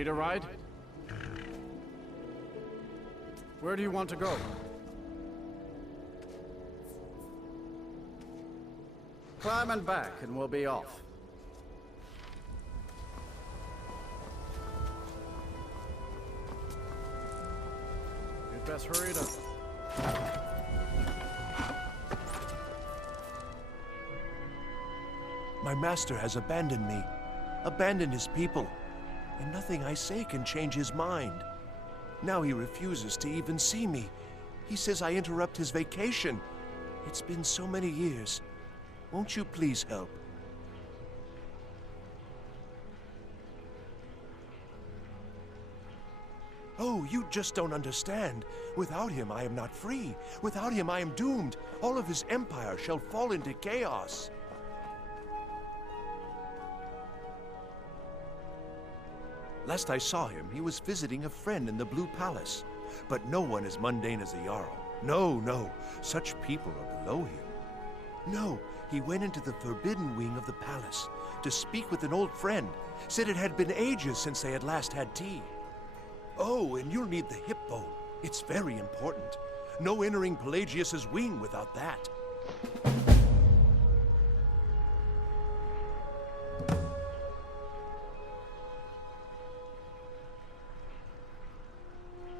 Need a ride? Where do you want to go? Climb and back, and we'll be off. You'd best hurry it up. My master has abandoned me, abandoned his people, and nothing I say can change his mind. Now he refuses to even see me. He says I interrupt his vacation. It's been so many years. Won't you please help? Oh, you just don't understand. Without him, I am not free. Without him, I am doomed. All of his empire shall fall into chaos. Last I saw him, he was visiting a friend in the Blue Palace. But no one as mundane as the Jarl. No, no. Such people are below him. No, he went into the forbidden wing of the palace to speak with an old friend. Said it had been ages since they had last had tea. Oh, and you'll need the hip bone. It's very important. No entering Pelagius's wing without that.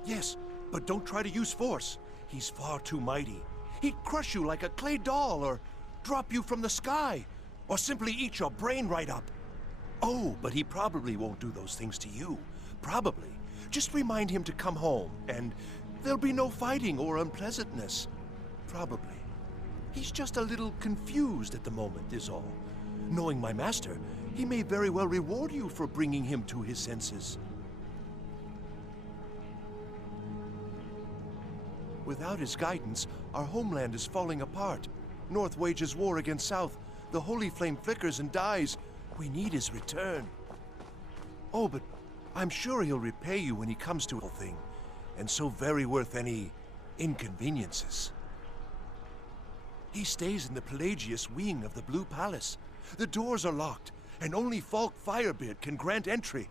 Yes, but don't try to use force. He's far too mighty. He'd crush you like a clay doll, or drop you from the sky, or simply eat your brain right up. Oh, but he probably won't do those things to you. Probably. Just remind him to come home, and there'll be no fighting or unpleasantness. Probably. He's just a little confused at the moment, is all. Knowing my master, he may very well reward you for bringing him to his senses. Without his guidance, our homeland is falling apart. North wages war against South. The holy flame flickers and dies. We need his return. Oh, but I'm sure he'll repay you when he comes to a thing. And so very worth any inconveniences. He stays in the Pelagius wing of the Blue Palace. The doors are locked, and only Falk Firebeard can grant entry.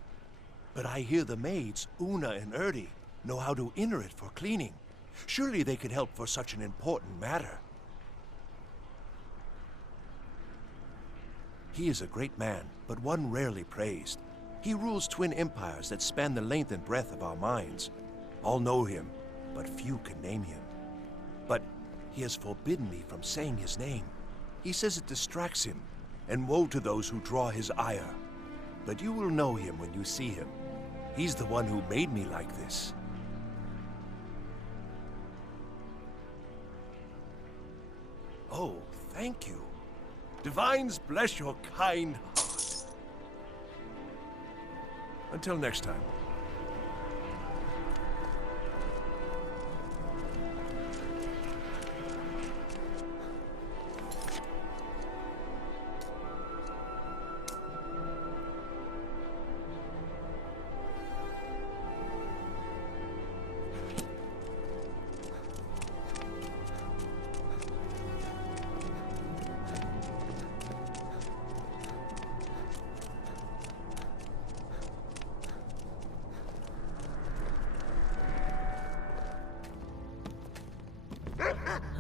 But I hear the maids, Una and Erdi, know how to enter it for cleaning. Surely they could help for such an important matter. He is a great man, but one rarely praised. He rules twin empires that span the length and breadth of our minds. All know him, but few can name him. But he has forbidden me from saying his name. He says it distracts him, and woe to those who draw his ire. But you will know him when you see him. He's the one who made me like this. Oh, thank you. Divines bless your kind heart. Until next time.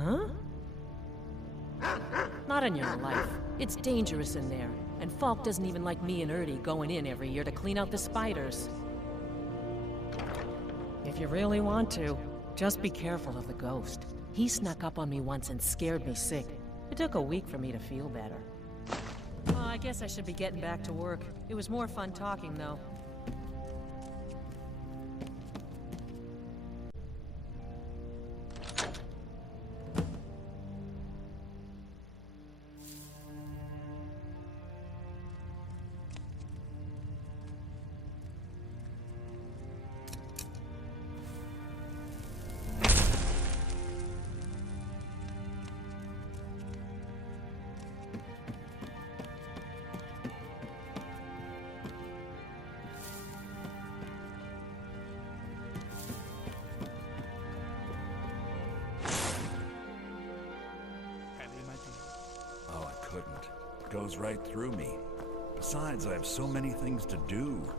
Huh? Not in your life. It's dangerous in there, and Falk doesn't even like me and Erdi going in every year to clean out the spiders. If you really want to, just be careful of the ghost. He snuck up on me once and scared me sick. It took a week for me to feel better. Well, I guess I should be getting back to work. It was more fun talking, though. It goes right through me. Besides, I have so many things to do.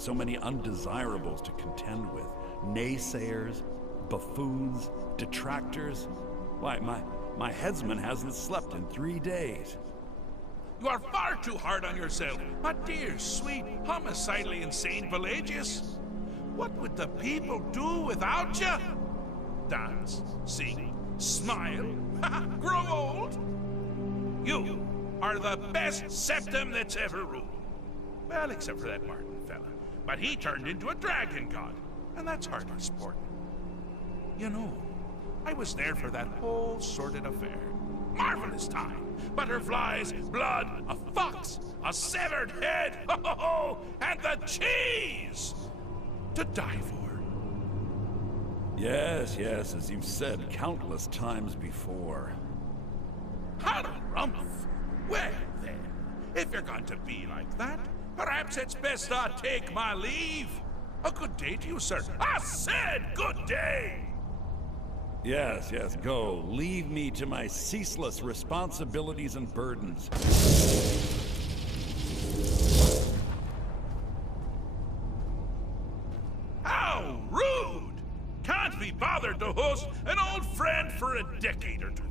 So many undesirables to contend with. Naysayers, buffoons, detractors. Why, my headsman hasn't slept in 3 days. You are far too hard on yourself, my dear, sweet, homicidally insane Pelagius. What would the people do without you? Dance, sing, smile, grow old? You are the best septum that's ever ruled. Well, except for that Martin fella. But he turned into a dragon god, and that's hardly sporting. You know, I was there for that whole sordid affair. Marvelous time. Butterflies, blood, a fox, a severed head, and the cheese to die for. Yes, as you've said countless times before. Harumph! Well then, if you're going to be like that, perhaps it's best I take my leave. A good day to you, sir. I said good day! Yes, go. Leave me to my ceaseless responsibilities and burdens. How rude! Can't be bothered to host an old friend for a decade or two.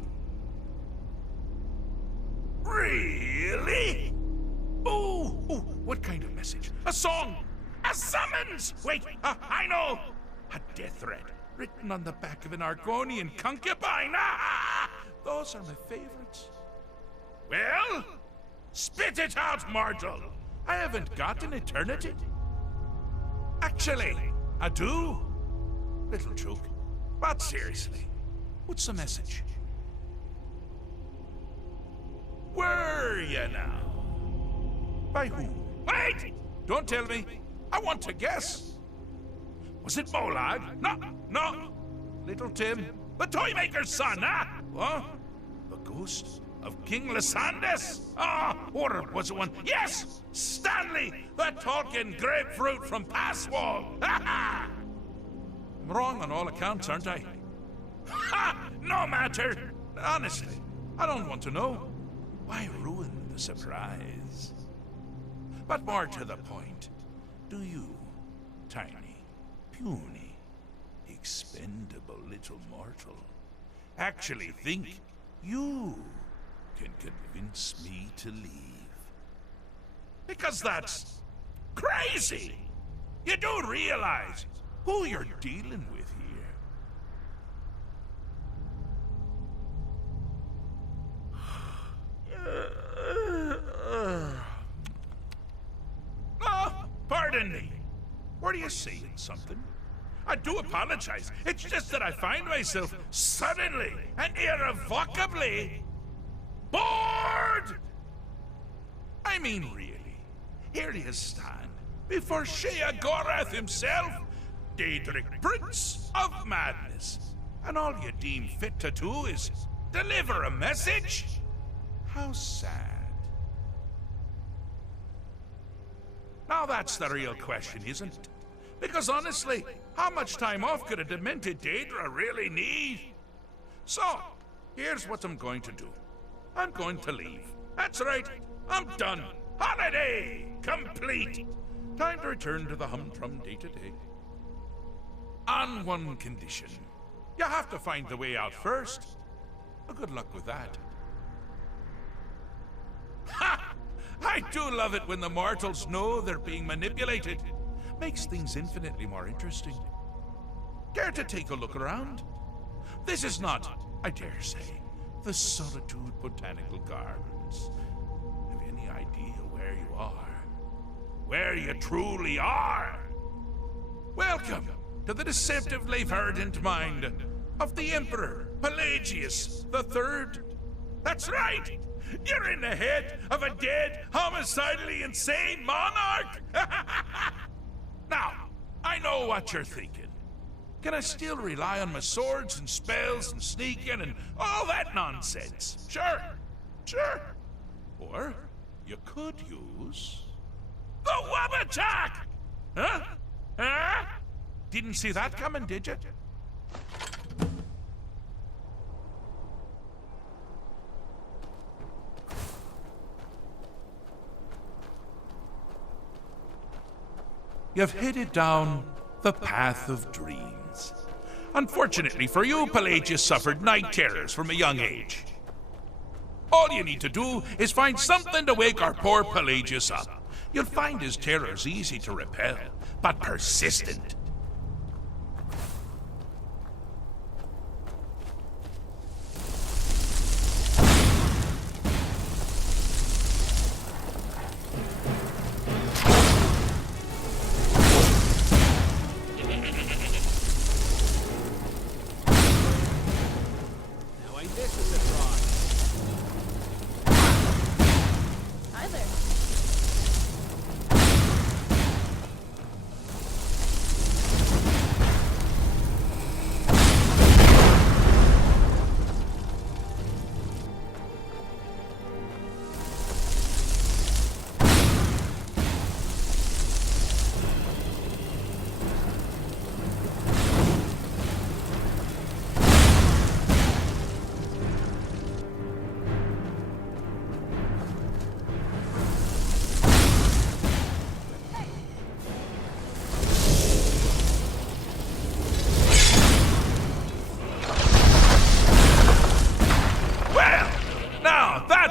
Really? Oh, what kind of message? A song? A summons? Wait, I know! A death threat. Written on the back of an Argonian concubine. Those are my favorites. Well, spit it out, mortal. I haven't got an eternity. Actually, I do. Little joke. But seriously, what's the message? Were you now? By whom? Wait! Don't tell me. I want to guess. Was it Bollag? No. Little Tim, the Toymaker's son, huh? What? The ghost of King Lysandes? Or was it one? Yes! Stanley, the talking grapefruit from Passwall! I'm wrong on all accounts, aren't I? No matter! Honestly, I don't want to know. Why ruin the surprise? But more to the point, do you, tiny, puny, expendable little mortal, actually think you can convince me to leave? Because that's crazy! You do realize who you're dealing with here. Pardon me. Were you saying something? I do apologize. It's just that I find myself suddenly and irrevocably bored! I mean, really. Here you stand before Sheogorath himself, Daedric Prince of Madness, and all you deem fit to do is deliver a message? How sad. Now that's the real question, isn't it? Because honestly, how much time off could a demented Daedra really need? So, here's what I'm going to do. I'm going to leave. That's right, I'm done. Holiday complete. Time to return to the humdrum day-to-day. On one condition. You have to find the way out first. Well, good luck with that. Ha! I do love it when the mortals know they're being manipulated. Makes things infinitely more interesting. Care to take a look around? This is not, I dare say, the Solitude Botanical Gardens. Have you any idea where you are? Where you truly are? Welcome to the deceptively verdant mind of the Emperor Pelagius III. That's right! You're in the head of a dead, homicidally insane monarch! Now, I know what you're thinking. Can I still rely on my swords and spells and sneaking and all that nonsense? Sure. Or you could use the Wabbajack! Huh? Didn't see that coming, did you? you've headed down the path of dreams. Unfortunately for you, Pelagius suffered night terrors from a young age. All you need to do is find something to wake our poor Pelagius up. You'll find his terrors easy to repel, but persistent.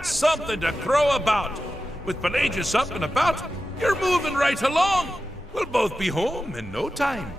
Something to crow about. With Pelagius up and about, you're moving right along. We'll both be home in no time.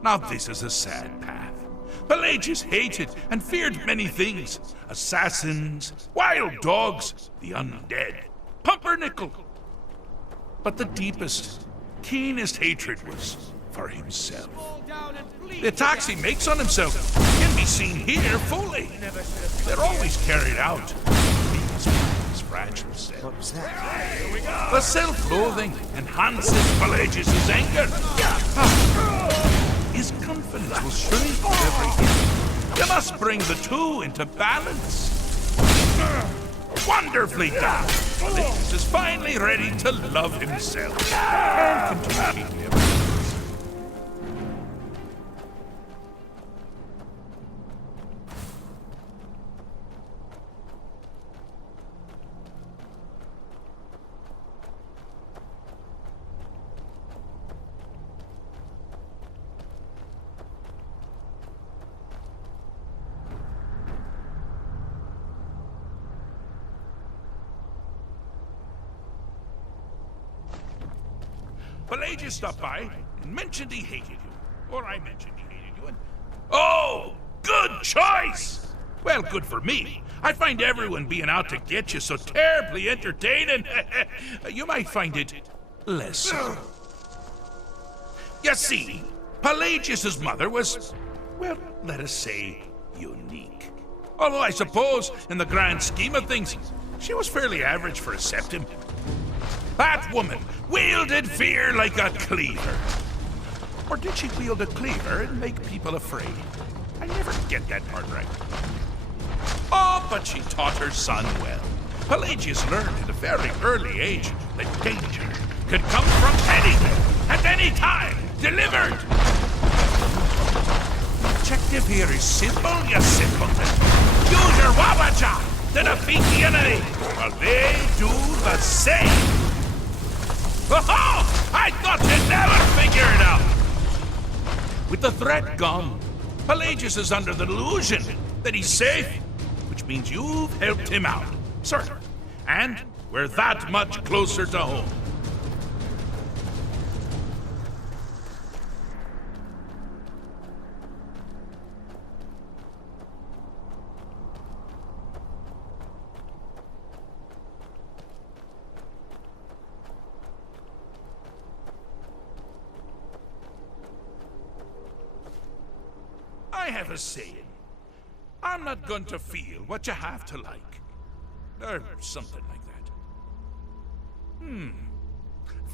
Now this is a sad path. Pelagius hated and feared many things. Assassins, wild dogs, the undead, pumpernickel. But the deepest, keenest hatred was for himself. The attacks he makes on himself can be seen here fully. They're always carried out. His fragile self. What was that? The self-loathing enhances Pelagius' anger. His confidence will shrink with every hit. You must bring the two into balance. Wonderfully done. Pelagius is finally ready to love himself and continue to live. Pelagius stopped by and mentioned he hated you. Or I mentioned he hated you and... Oh! Good choice! Well, good for me. I find everyone being out to get you so terribly entertaining. You might find it less so. You see, Pelagius' mother was, well, let us say, unique. Although I suppose, in the grand scheme of things, she was fairly average for a septim. That woman wielded fear like a cleaver. Or did she wield a cleaver and make people afraid? I never get that part right. Oh, but she taught her son well. Pelagius learned at a very early age that danger could come from anywhere, at any time, delivered. The objective here is simple, you simpleton. Use your Wabbajack to defeat the enemy, while they do the same. Oh, I thought you'd never figure it out! With the threat gone, Pelagius is under the delusion that he's safe, which means you've helped him out, sir. And we're that much closer to home. I have a saying. I'm not going to feel what you have to like. Or something like that.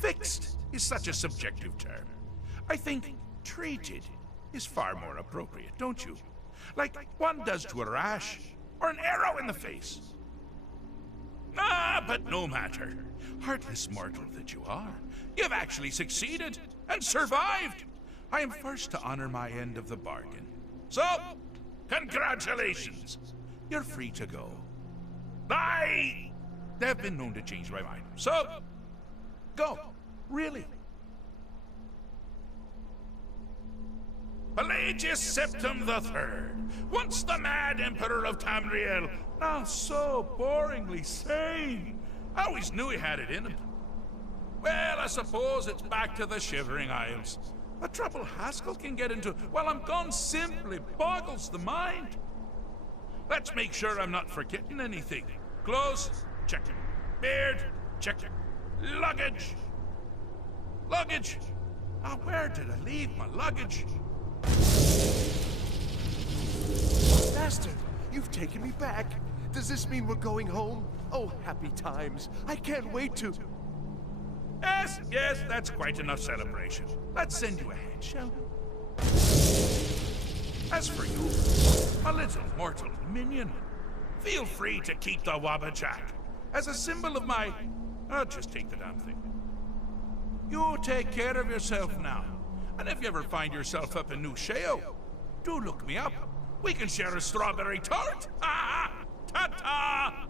Fixed is such a subjective term. I think treated is far more appropriate, don't you? Like one does to a rash, or an arrow in the face. Ah, but no matter. Heartless mortal that you are, you've actually succeeded and survived. I am first to honor my end of the bargain. So, congratulations. You're free to go. They've been known to change my mind. So, go. Really. Pelagius Septim III, once the mad Emperor of Tamriel, now so boringly sane. I always knew he had it in him. Well, I suppose it's back to the Shivering Isles. The trouble Haskell can get into while I'm gone simply boggles the mind. Let's make sure I'm not forgetting anything. Clothes, check it. Beard, check it. Luggage. Luggage. Ah, where did I leave my luggage? Master, you've taken me back. Does this mean we're going home? Oh, happy times. I can't wait to... Yes, that's quite enough celebration. Let's send you ahead, shall we? As for you, my little mortal minion, feel free to keep the Wabbajack as a symbol of my... just take the damn thing. You take care of yourself now. And if you ever find yourself up in New Sheo, do look me up. We can share a strawberry tart. Ta-ta!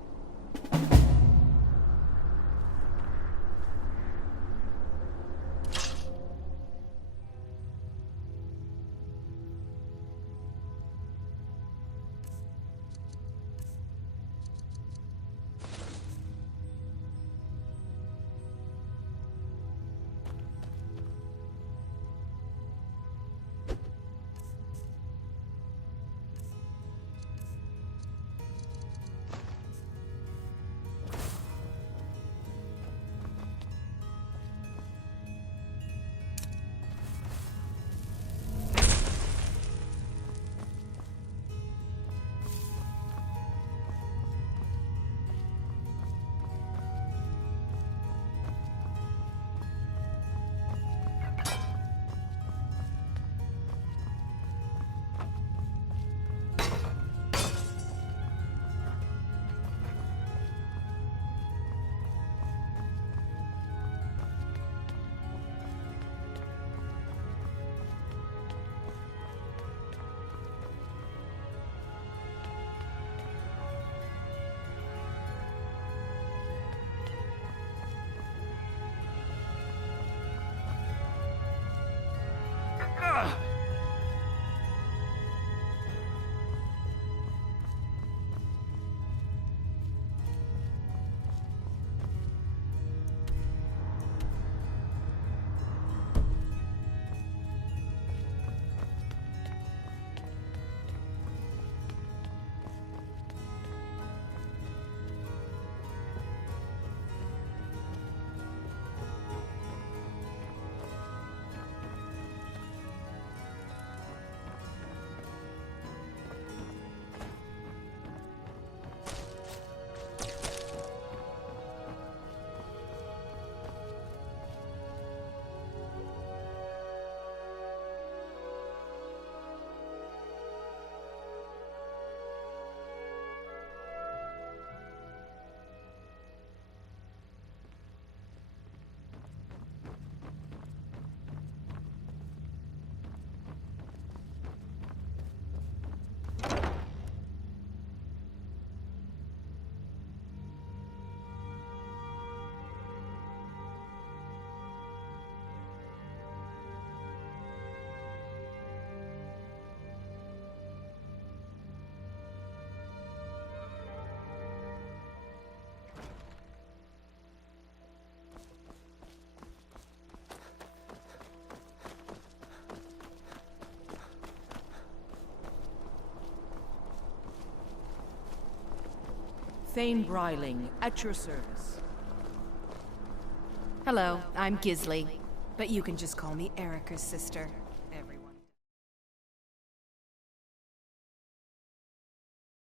Thane Bryling, at your service. Hello, I'm Gisli, but you can just call me Erica's sister.